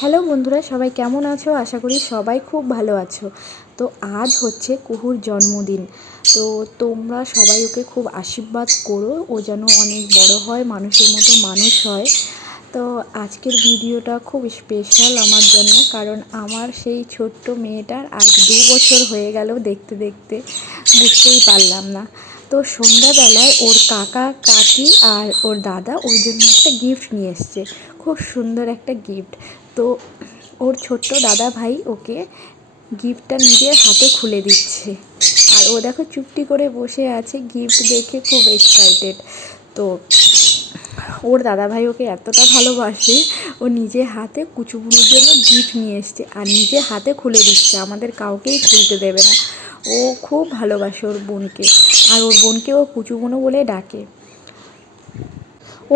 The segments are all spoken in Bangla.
হ্যালো বন্ধুরা, সবাই কেমন আছো? আশা করি সবাই খুব ভালো আছো। তো আজ হচ্ছে কুহুর জন্মদিন। তো তোমরা সবাই ওকে খুব আশীর্বাদ করো, ও যেন অনেক বড় হয়, মানুষের মতো মানুষ হয়। তো আজকের ভিডিওটা খুব স্পেশাল আমার জন্য, কারণ আমার সেই ছোট্ট মেয়েটার আজ 2 বছর হয়ে গেল। দেখতে দেখতে বুঝতেই পারলাম না। তো সন্ধ্যাবেলায় ওর কাকা কাকি আর ওর দাদা ওর জন্য একটা গিফট নিয়ে এসছে, খুব সুন্দর একটা গিফট। তো ওর ছোট্ট দাদা ভাই ওকে গিফটটা নিজের হাতে খুলে দিচ্ছে, আর ও দেখো চুপটি করে বসে আছে, গিফট দেখে খুব এক্সাইটেড। তো ওর দাদাভাই ওকে এতটা ভালোবাসে, ও নিজে হাতে কুচুবুনোর জন্য গিফট নিয়ে এসছে আর নিজে হাতে খুলে দিচ্ছে, আমাদের কাউকেই খুলতে দেবে না। ও খুব ভালোবাসে ওর বোনকে, আর ওর বোনকে ও কুচুবুনো বলে ডাকে।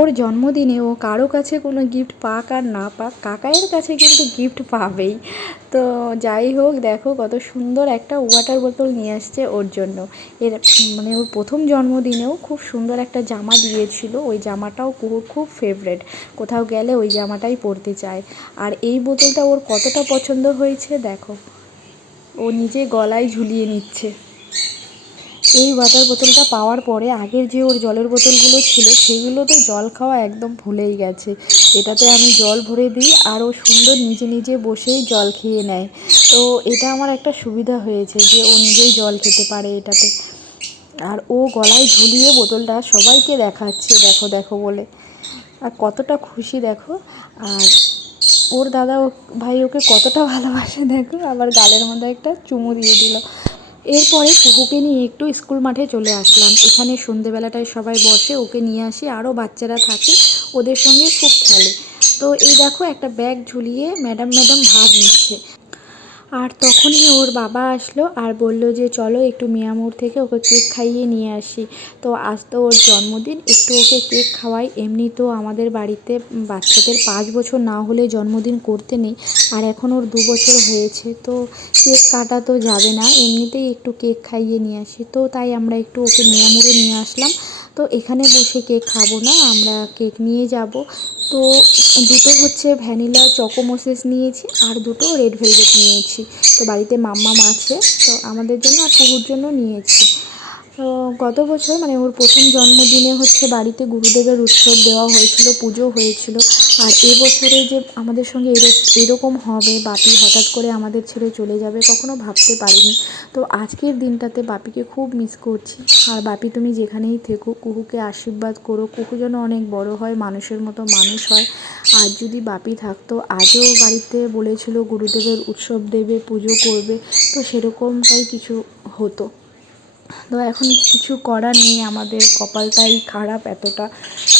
ওর জন্মদিনে ও কারো কাছে কোনো গিফট পাক আর না পাক, কাকাইয়ের কাছে কিন্তু গিফট পাবেই। তো যাই হোক, দেখো কত সুন্দর একটা ওয়াটার বোতল নিয়ে আসছে ওর জন্য। এর মানে ওর প্রথম জন্মদিনেও খুব সুন্দর একটা জামা দিয়েছিল, ওই জামাটাও কুহুর খুব ফেভারেট, কোথাও গেলে ওই জামাটাই পরতে চায়। আর এই বোতলটা ওর কতটা পছন্দ হয়েছে দেখো, ও নিজে গলায় ঝুলিয়ে নিচ্ছে। এই ওয়াটার বোতলটা পাওয়ার পরে আগের যে ওর জলের বোতলগুলো ছিল সেগুলো তো জল খাওয়া একদম ভুলেই গেছে। এটাতে আমি জল ভরে দিই আর ও সুন্দর নিজে নিজে বসেই জল খেয়ে নেয়। তো এটা আমার একটা সুবিধা হয়েছে যে ও নিজেই জল খেতে পারে এটাতে। আর ও গলায় ঝুলিয়ে বোতলটা সবাইকে দেখাচ্ছে, দেখো দেখো বলে। আর কতটা খুশি দেখো। আর ওর দাদা ভাই ওকে কতটা ভালোবাসে দেখো, আবার গালের মধ্যে একটা চুমু দিয়ে দিল। এরপরে কুহুকে নিয়ে একটু স্কুল মাঠে চলে আসলাম। এখানে সন্ধেবেলাটায় সবাই বসে, ওকে নিয়ে আসি, আরও বাচ্চারা থাকে, ওদের সঙ্গে খুব খেলে। তো এই দেখো একটা ব্যাগ ঝুলিয়ে ম্যাডাম ম্যাডাম ভাব নিচ্ছে। আর তখনই ওর বাবা আসলো আর বলল যে চলো একটু মিয়ামোড় থেকে ওকে কেক খাইয়ে নিয়ে আসি। তো আজ তো ওর জন্মদিন, একটু ওকে কেক খাওয়াই। এমনি তো আমাদের বাড়িতে বাচ্চাদের 5 বছর না হলে জন্মদিন করতে নেই, আর এখন ওর 2 বছর হয়েছে, তো কেক কাটা তো যাবে না, এমনিতেই একটু কেক খাইয়ে নিয়ে আসি। তো তাই আমরা একটু ওকে মিয়ামোড়ে নিয়ে আসলাম। তো এখানে বসে কেক খাবো না, আমরা কেক নিয়ে যাব। তো দুটো হচ্ছে ভ্যানিলা চকোমোসেস নিয়েছি আর দুটো রেড ভেলভেট নিয়েছি। তো বাড়িতে মাম্মাম আছে, তো আমাদের জন্য আর কুকুর জন্য নিয়েছি। তো গত বছর মানে ওর প্রথম জন্মদিনে হচ্ছে বাড়িতে গুরুদেবের উৎসব দেওয়া হয়েছিল, পুজো হয়েছিল। আর এবছরে যে আমাদের সঙ্গে এরকম হবে, বাপি হঠাৎ করে আমাদের ছেড়ে চলে যাবে, কখনো ভাবতে পারিনি। তো আজকের দিনটাতে বাপিকে খুব মিস করছি। আর বাপি তুমি যেখানেই থেকো, কুহুকে আশীর্বাদ করো, কুহু যেন অনেক বড় হয়, মানুষের মতো মানুষ হয়। আর যদি বাপি থাকতো, আজও বাড়িতে বলেছিল গুরুদেবের উৎসব দেবে, পুজো করবে, তো সেরকমটাই কিছু হতো। তো এখন কিছু করার নেই, আমাদের কপালটাই খারাপ এতটা,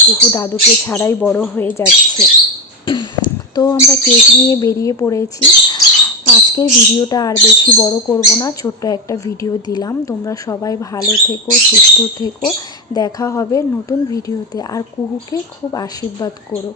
কুকু দাদুকে ছাড়াই বড় হয়ে যাচ্ছে। তো আমরা কেক নিয়ে বেরিয়ে পড়েছি। আজকের ভিডিওটা আর বেশি বড় করব না, ছোট্ট একটা ভিডিও দিলাম। তোমরা সবাই ভালো থেকো, সুস্থ থেকো, দেখা হবে নতুন ভিডিওতে। আর কুহুকে খুব আশীর্বাদ করো।